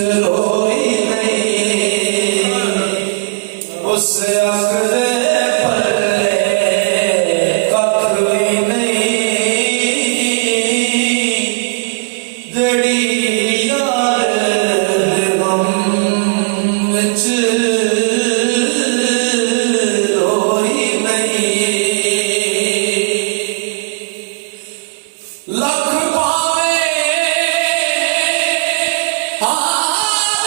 रोई नहीं उस अकले पल्ले कख भी नहीं दड़ी यार गम विच रोई नहीं लख पावे हाँ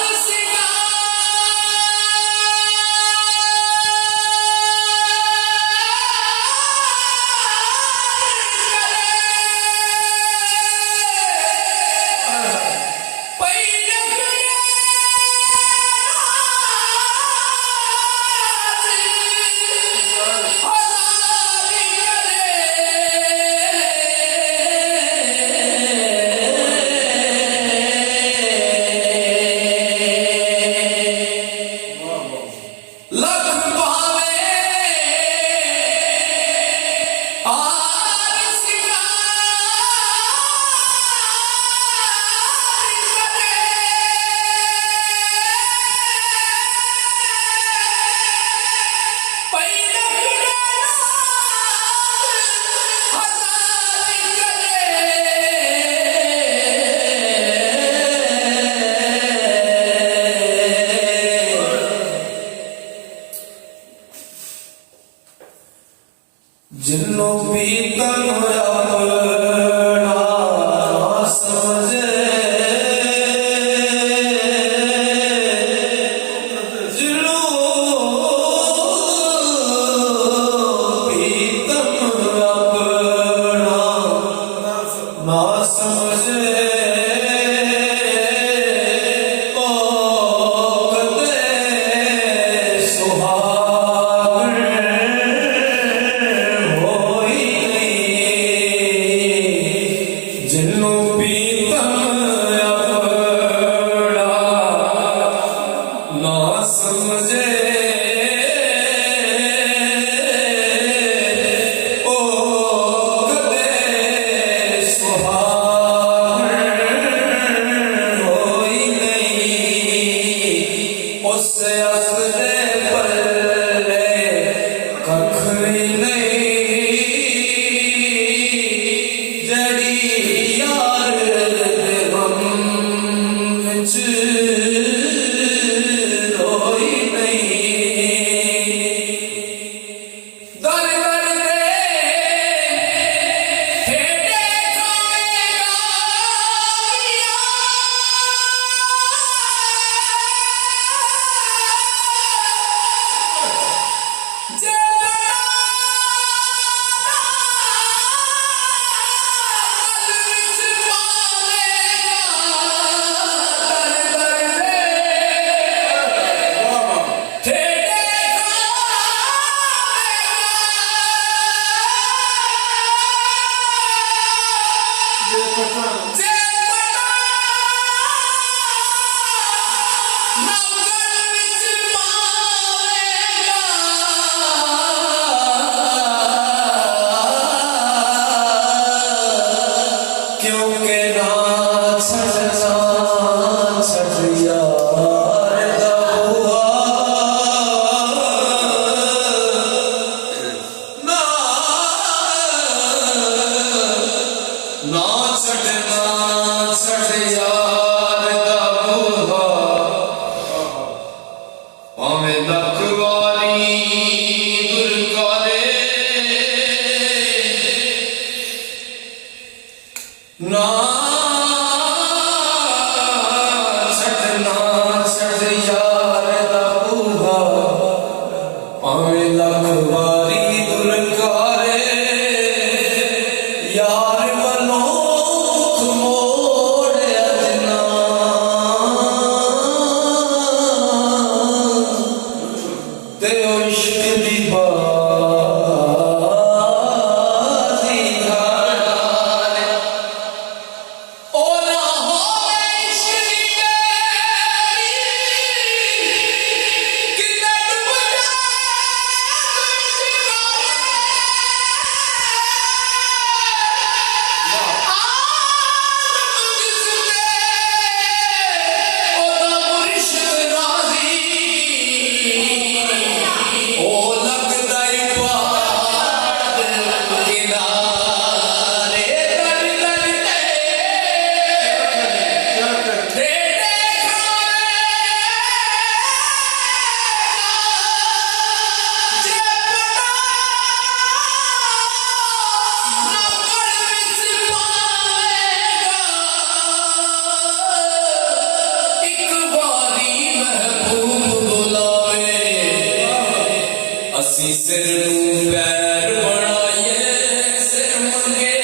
ਅਸੀਂ ਸਿਰ ਨੂੰ ਪੈਰ ਬਣਾਈਏ ਸਿਰ ਮੰਗੇ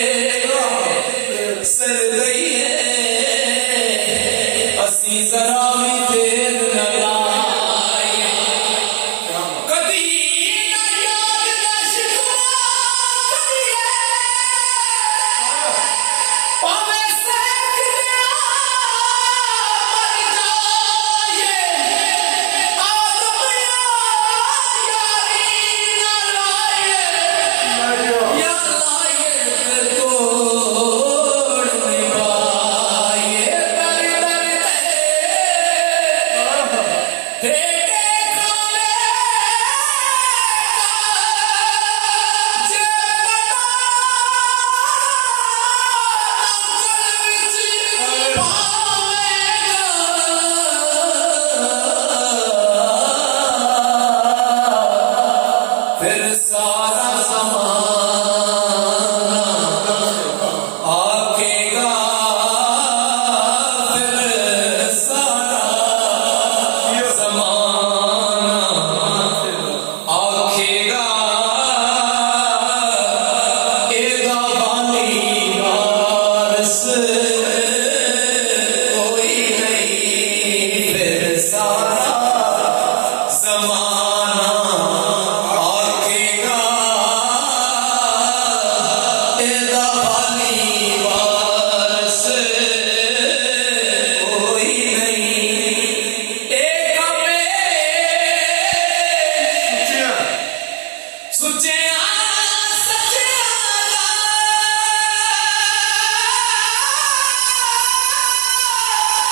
ਸਿਰ ਦਈਏ ਅਸੀਂ ਜ਼ਰਾ ਵੀ ਦੇਰ ਨਾ ਲਾਈਏ ਕਦੀ ਨਾ ਯਾਦ ਦਾ ਸ਼ਿਕਵਾ ਕਰੀਏ ਭਾਵੇਂ ਸੈਂਕੜਿਆਂ ਮਰ ਜਾਈਏ ਆਦਮ ਯਾਰੀ ਨਾ ਲਾਈਏ ਯਾ ਲਾਈਏ ਫਿਰ ਤੋੜ ਨਹੀਂ ਪਾਈਏ ਦਰ ਦਰ ਤੇ ਕਾਲੇ ਜੇ ਪਤਾ ਨਕਲ ਵਿੱਚ ਪਾਵੇਗਾ ਫਿਰ ਸਾਰਾ ਜ਼ਮਾਨਾ ਆਕੇਗਾ ਫਿਰ ਸਾਰਾ ਜ਼ਮਾਨਾ ਆਖੇਗਾ ਇਹਦਾ ਬਾਨੀ ਵਾਰਸ ਕੋਈ ਨਹੀਂ ਫਿਰ ਸਾਰਾ ਜ਼ਮਾਨਾ ਆਖੇਗਾ ਇਹਦਾ ਬਾਨੀ ਵਾਰਸ ਕੋਈ ਨਹੀਂ ਇਹ ਕਮੇ ਸੁੱਚਿਆ ਸੱਚਿਆ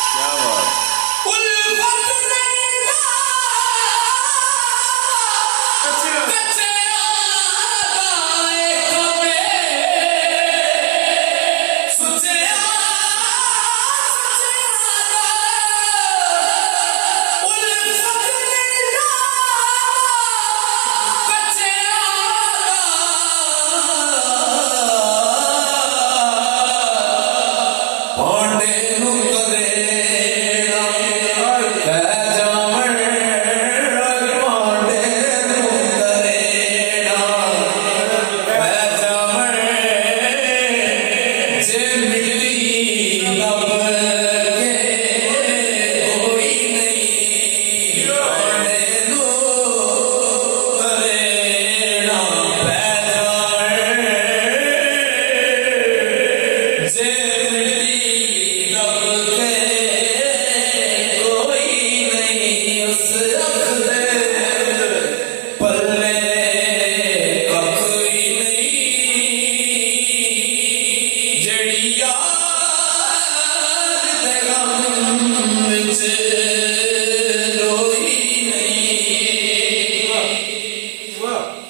क्या बात ਉਲਫਤ ਨਹੀਂ ਦਾ ਕੱਚਿਆ ਦਾ ਇਹ ਕਮੇ ਸੁੱਚਿਆ ਸੱਚਿਆ ਦਾ ਉਲਫਤ ਨਹੀਂ ਦਾ ਕੱਚਿਆ ਦਾ ਭਾਂਡੇ ਨੂੰ ਕਦੇੜਾ ਪੈ ਜਾਵਣ ਭਾਂਡੇ ਨੂੰ ਕਦੇੜਾ ਪੈ ਜਾਵਣ ਜੇ ਮਿੱਟੀ ਲੱਭ ਕੇ ਕੋਈ ਨਹੀਂ ਭਾਂਡੇ ਨੂੰ ਕਦੇੜਾ ਪੈ ਜਾਵਣ ਜੇ ਮਿੱਟੀ ਲੱਭ ਕੇ ਕੋਈ ਨਹੀਂ ਉਸ ਅੱਖ ਦੇ ਪੱਲੇ ਕੱਖ ਵੀ ਨਹੀਂ ਜਿਹੜੀ ਯਾਰ ਦੇ ਗਮ ਵਿੱਚ ਰੋਈ ਨਹੀਂ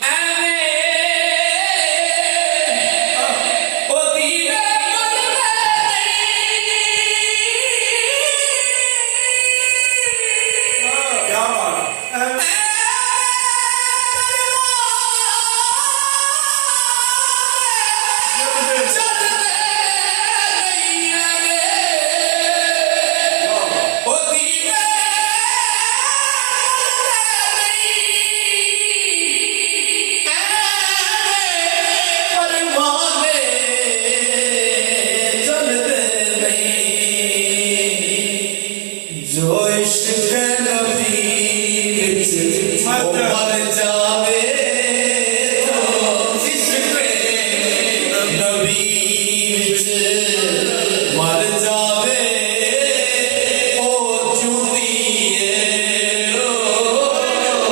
ਐਵੇਂ ਉਹਦੀ ਵੇ क्या बात जो इश्क नबी विच ओ मर जावे तो इश्क नबी विच मर जावे ओ जुदी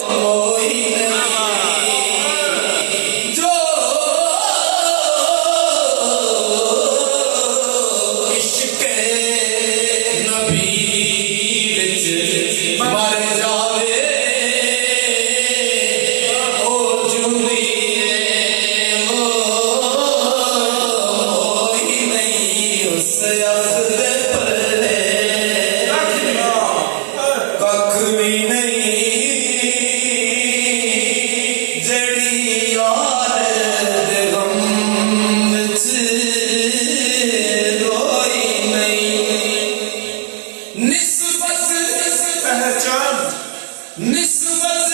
कोई नहीं जो इश्क नबी विच मर जावे ओ जुदी कोई नहीं उस अख दे पल्ले कख भी नहीं जड़ी यार दे गम विच रोई नहीं निस्बत पहचान निस्बत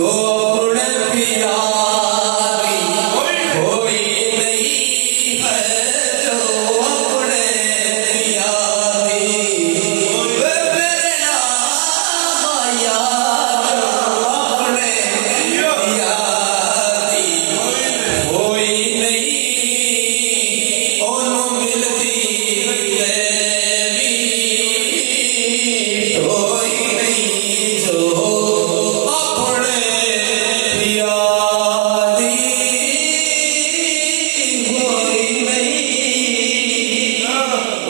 जो अपने पिया कोई नहीं है जो अपने पिया मेरे नाम याद अपने पिया कोई नहीं ओनू मिलती कोई नहीं जो अपने पिया कोई नहीं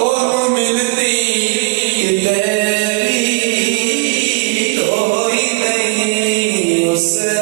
ओनू मिलती कोई नहीं उससे